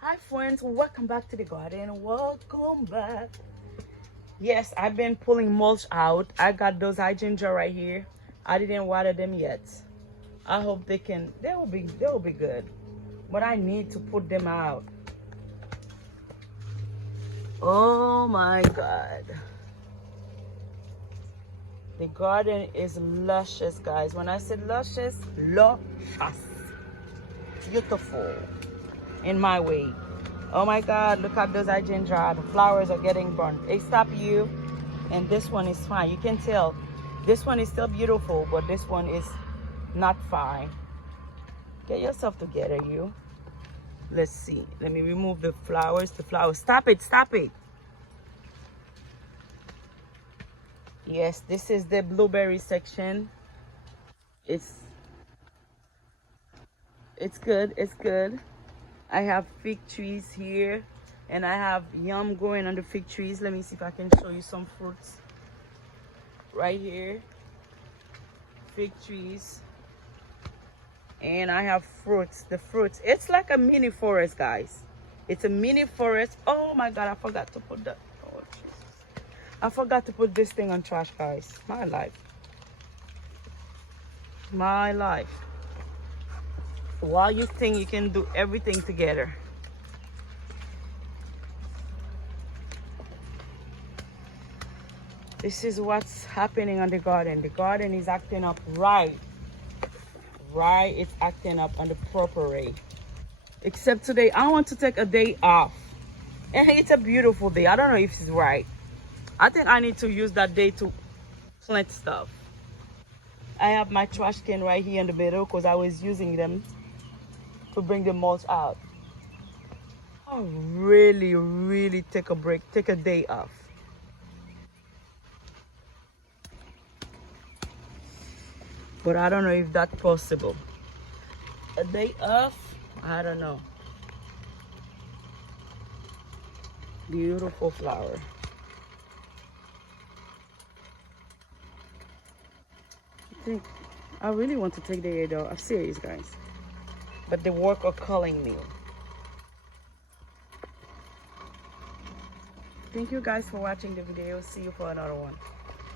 Hi friends, welcome back to the garden. Welcome back. Yes, I've been pulling mulch out. I got those hydrangea right here. I didn't water them yet. I hope they will be good. But I need to put them out. Oh my god. The garden is luscious, guys. When I said luscious, luscious. Beautiful. In my way. Oh my god, look at those hydrangea. The flowers are getting burned. They stop you, and this one is fine. You can tell this one is still beautiful, but this one is not fine. Get yourself together, you. Let's see. Let me remove the flowers. Stop it, stop it. Yes, this is the blueberry section. It's good, it's good. I have fig trees here, and I have yum growing on the fig trees. Let me see if I can show you some fruits right here. Fig trees, and I have fruits. The fruits, it's like a mini forest, guys. It's a mini forest. Oh my god, I forgot to put that. Oh Jesus, I forgot to put this thing on trash, guys. My life, my life. While you think you can do everything together. This is what's happening on the garden. The garden is acting up right. It's acting up on the proper way. Except today, I want to take a day off. And it's a beautiful day. I don't know if it's right. I think I need to use that day to plant stuff. I have my trash can right here in the middle because I was using them to bring the mulch out. I really take a break, take a day off. But I don't know if that's possible. A day off, I don't know. Beautiful flower. I really want to take the day off. I'm serious, guys. But the work are calling me. Thank you guys for watching the video. See you for another one.